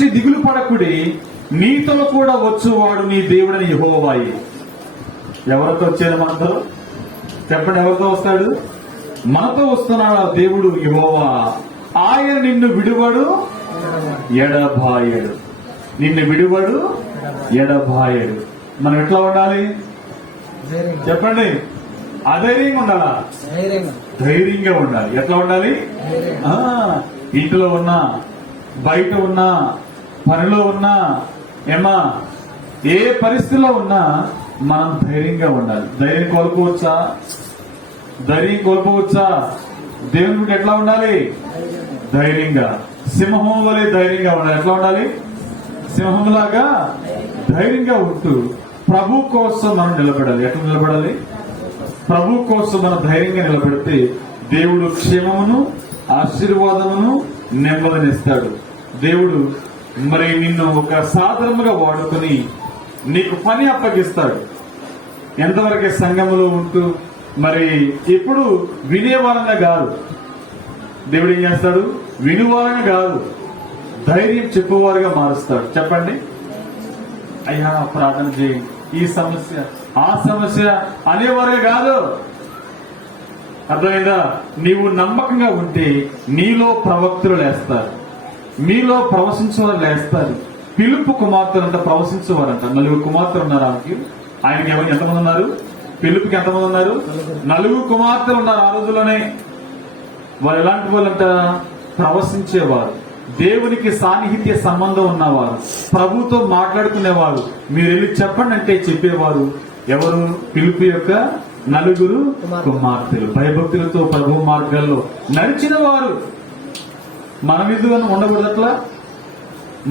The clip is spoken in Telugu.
చూచి దిగులు పడకుడి, నీతో కూడా వచ్చువాడు నీ దేవుడని యెహోవాయే. ఎవరితో వచ్చేది మనతో? చెప్పండి, ఎవరితో వస్తాడు? మనతో వస్తున్నాడు ఆ దేవుడు యెహోవా. ఆయన నిన్ను విడువడు ఎడబాయడు. నిన్ను విడువడు ఎడబాయడు. మనం ఎట్లా ఉండాలి చెప్పండి? అధైర్యంగా ఉండాలా? ధైర్యంగా ఉండాలి. ఎట్లా ఉండాలి? ఇంట్లో ఉన్నా, బయట ఉన్నా, పనిలో ఉన్నా, ఏమా ఏ పరిస్థితిలో ఉన్నా మనం ధైర్యంగా ఉండాలి. ధైర్యం కోల్పోవచ్చా? ధైర్యం కోల్పోవచ్చా? దేవునికి ఎట్లా ఉండాలి? ధైర్యంగా, సింహం వలె ధైర్యంగా ఉండాలి. ఎట్లా ఉండాలి? సింహంలాగా ధైర్యంగా ఉంటూ ప్రభు కోసం మనం నిలబడాలి. ఎట్లా నిలబడాలి? ప్రభు కోసం మనం ధైర్యంగా నిలబడితే దేవుడు క్షేమమును, ఆశీర్వాదమును, నెమ్మదినిస్తాడు. దేవుడు మరి నిన్ను ఒక సాధనముగా వాడుకొని నీకు పని అప్పగిస్తాడు. ఎంతవరకే సంఘములో ఉంటూ మరి ఎప్పుడు వినేవారంగా కాదు. దేవుడు ఏం చేస్తాడు? వినువారంగా కాదు, ధైర్యం చెప్పువారుగా మారుస్తాడు. చెప్పండి, అయ్యా ప్రార్థన చేయి, ఈ సమస్య ఆ సమస్య అనేవారుగా కాదు. అర్థమైందా? నీవు నమ్మకంగా ఉంటే నీలో ప్రవక్తులు లేస్తారు, మీలో ప్రవశించేవారు లేస్తారు. పిలుపు కుమార్తెలంట ప్రవశించేవారంట. 4 కుమార్తెలు ఉన్నారు ఆమెకి. ఆయనకి ఎంతమంది ఉన్నారు? పిలుపుకి ఎంతమంది ఉన్నారు? 4 కుమార్తెలు ఉన్నారు ఆ రోజుల్లోనే. వారు ఎలాంటి వాళ్ళంట? ప్రవశించేవారు, దేవునికి సాన్నిహిత్య సంబంధం ఉన్నవారు, ప్రభుతో మాట్లాడుకునేవారు. మీరు వెళ్ళి చెప్పండి అంటే చెప్పేవారు. ఎవరు? పిలుపు యొక్క 4 కుమార్తెలు. భయభక్తులతో ప్రభు మార్గాల్లో నడిచిన వారు. మన మీద ఉండకూడదు అట్లా.